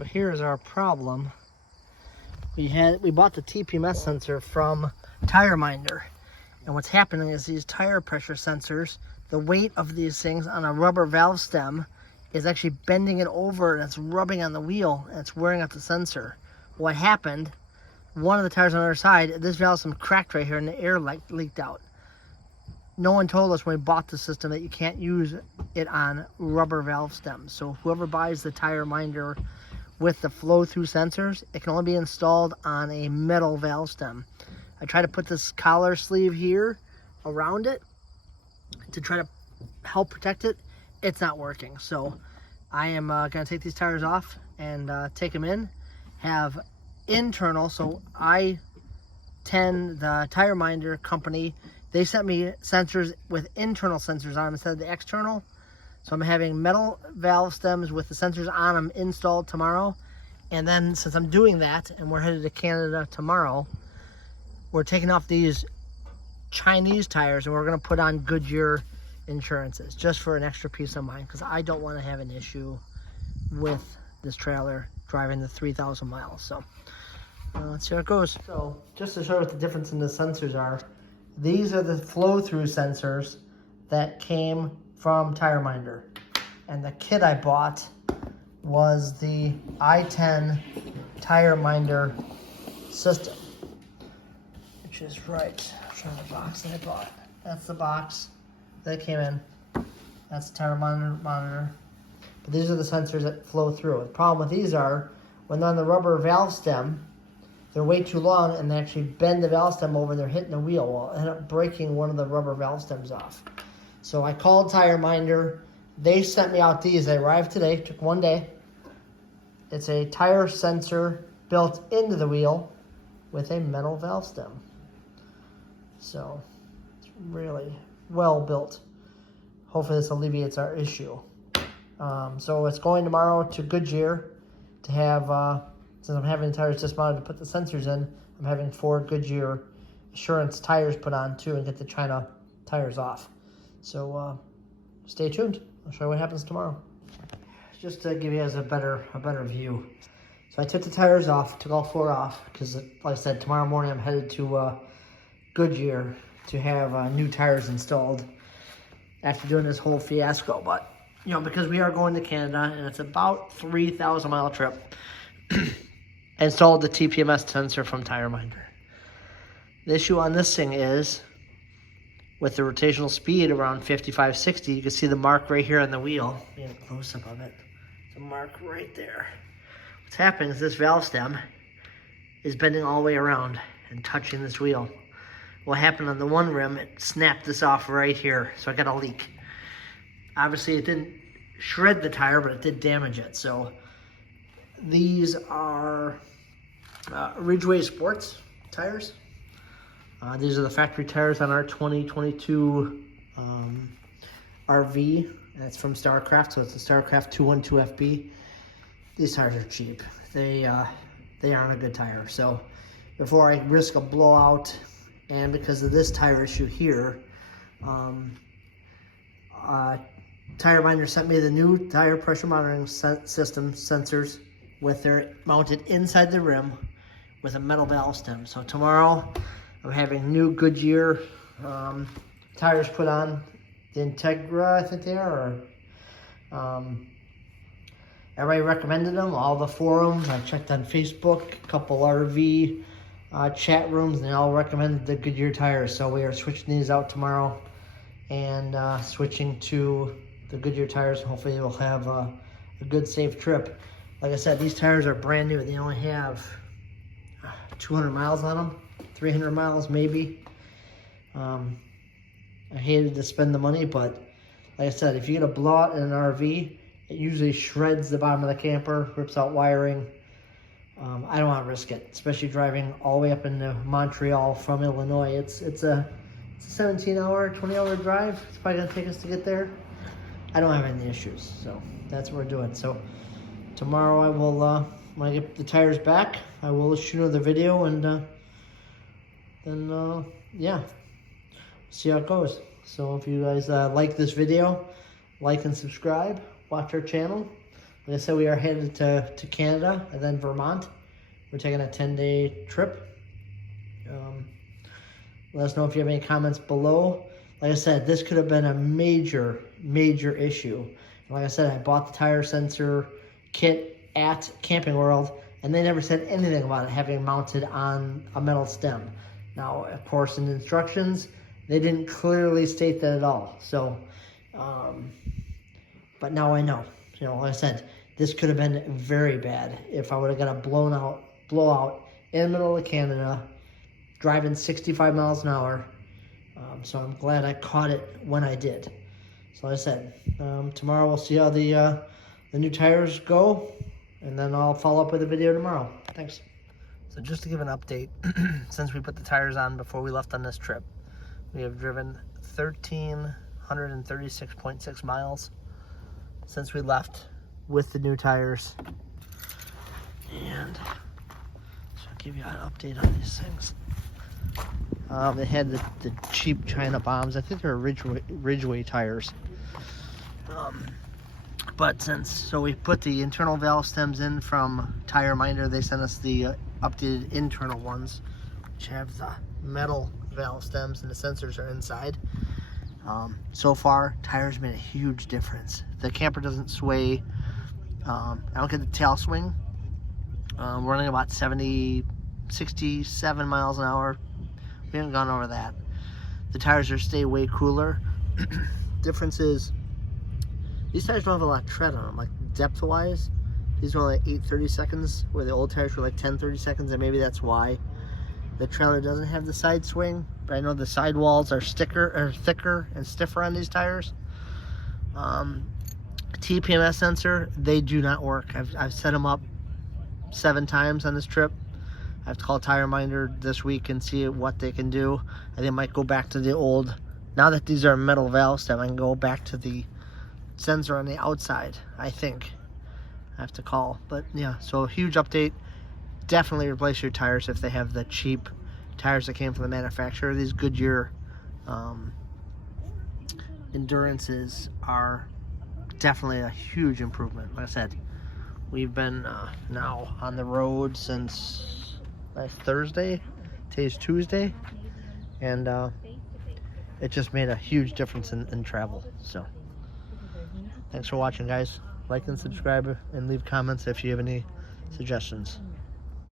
So here's our problem. We bought the TPMs sensor from Tireminder, and what's happening is these tire pressure sensors, the weight of these things on a rubber valve stem is actually bending it over, and it's rubbing on the wheel, and it's wearing out the sensor. What happened, one of the tires on the other side, this valve stem cracked right here and the air leaked out. No one told us when we bought the system that you can't use it on rubber valve stems. So whoever buys the Tireminder with the flow-through sensors, it can only be installed on a metal valve stem. I tried to put this collar sleeve here around it to try to help protect it. It's not working. So I am gonna take these tires off and take them in, have internal, so I10, the Tireminder company, they sent me sensors with internal sensors on them instead of the external. So I'm having metal valve stems with the sensors on them installed tomorrow. And then since I'm doing that and we're headed to Canada tomorrow, we're taking off these Chinese tires and we're gonna put on Goodyear insurances just for an extra peace of mind, because I don't want to have an issue with this trailer driving the 3,000 miles. So let's see how it goes. So just to show you what the difference in the sensors are, these are the flow-through sensors that came from Tireminder, and the kit I bought was the I10 Tireminder system, which is right. I'm showing the box that I bought. That's the box that came in. That's the Tireminder monitor. But these are the sensors that flow through. The problem with these are when they're on the rubber valve stem, they're way too long and they actually bend the valve stem over and they're hitting the wheel. Well, it ended up breaking one of the rubber valve stems off. So I called Tireminder. They sent me out these. They arrived today. Took one day. It's a tire sensor built into the wheel with a metal valve stem. So it's really well built. Hopefully this alleviates our issue. So it's going tomorrow to Goodyear to have, since I'm having the tires dismounted to put the sensors in, I'm having 4 Goodyear Assurance tires put on too and get the China tires off. So stay tuned. I'll show you what happens tomorrow. Just to give you guys a better view. So I took the tires off, took all 4 off, because like I said, tomorrow morning I'm headed to Goodyear to have new tires installed after doing this whole fiasco. But you know, because we are going to Canada and it's about 3,000 mile trip, I installed the TPMs sensor from Tireminder. The issue on this thing is, with the rotational speed around 55, 60, you can see the mark right here on the wheel. Let me get a close-up of it. The mark right there. What's happening is this valve stem is bending all the way around and touching this wheel. What happened on the one rim, it snapped this off right here, so I got a leak. Obviously, it didn't shred the tire, but it did damage it. So these are Ridgeway Sports tires. These are the factory tires on our 2022 RV. That's from StarCraft, so it's the StarCraft 212FB. These tires are cheap. They aren't a good tire. So before I risk a blowout, and because of this tire issue here, Tireminder sent me the new tire pressure monitoring system sensors with their mounted inside the rim with a metal valve stem. So tomorrow I'm having new Goodyear tires put on, the Integra, I think they are. Everybody recommended them, all the forums. I checked on Facebook, a couple RV chat rooms, and they all recommended the Goodyear tires. So we are switching these out tomorrow and switching to the Goodyear tires. Hopefully we'll have a good, safe trip. Like I said, these tires are brand new. They only have 200 miles on them, 300 miles maybe. I hated to spend the money, but like I said, if you get a blowout in an RV, it usually shreds the bottom of the camper, rips out wiring. I don't want to risk it, especially driving all the way up into Montreal from Illinois. It's a 17-hour, 20-hour drive. It's probably gonna take us to get there. I don't have any issues, so that's what we're doing. So tomorrow I will, when I get the tires back, I will shoot another video and then yeah, see how it goes. So if you guys like this video, like and subscribe, watch our channel. Like I said, we are headed to Canada and then Vermont. We're taking a 10-day trip. Let us know if you have any comments below. Like I said, this could have been a major issue. And like I said, I bought the tire sensor kit at Camping World, and they never said anything about it having mounted on a metal stem. Now, of course, in the instructions, they didn't clearly state that at all. So, but now I know. You know, like I said, this could have been very bad if I would have got a blowout in the middle of Canada, driving 65 miles an hour. So I'm glad I caught it when I did. So like I said, tomorrow we'll see how the new tires go, and then I'll follow up with a video tomorrow. Thanks. So just to give an update, since we put the tires on before we left on this trip, we have driven 1,336.6 miles since we left with the new tires. And so I'll give you an update on these things. They had the cheap China bombs. I think they're Ridgeway tires. But so we put the internal valve stems in from Tireminder. They sent us the updated internal ones, which have the metal valve stems and the sensors are inside. So far, tires made a huge difference. The camper doesn't sway. I don't get the tail swing. We're running about 67 miles an hour. We haven't gone over that. The tires stay way cooler. Difference is, these tires don't have a lot of tread on them. Like depth-wise, these are like 8/30 seconds, where the old tires were like 10/30 seconds, and maybe that's why the trailer doesn't have the side swing. But I know the sidewalls are thicker and stiffer on these tires. TPMs sensor, they do not work. I've set them up 7 times on this trip. I have to call Tireminder this week and see what they can do. I think I might go back to the old, now that these are metal valve stem, I can go back to the sensor on the outside, I think. I have to call, but yeah, so a huge update. Definitely replace your tires if they have the cheap tires that came from the manufacturer. These Goodyear Endurances are definitely a huge improvement. Like I said, we've been now on the road since last Thursday. Today's Tuesday, and it just made a huge difference in travel. So thanks for watching, guys. Like and subscribe and leave comments if you have any suggestions.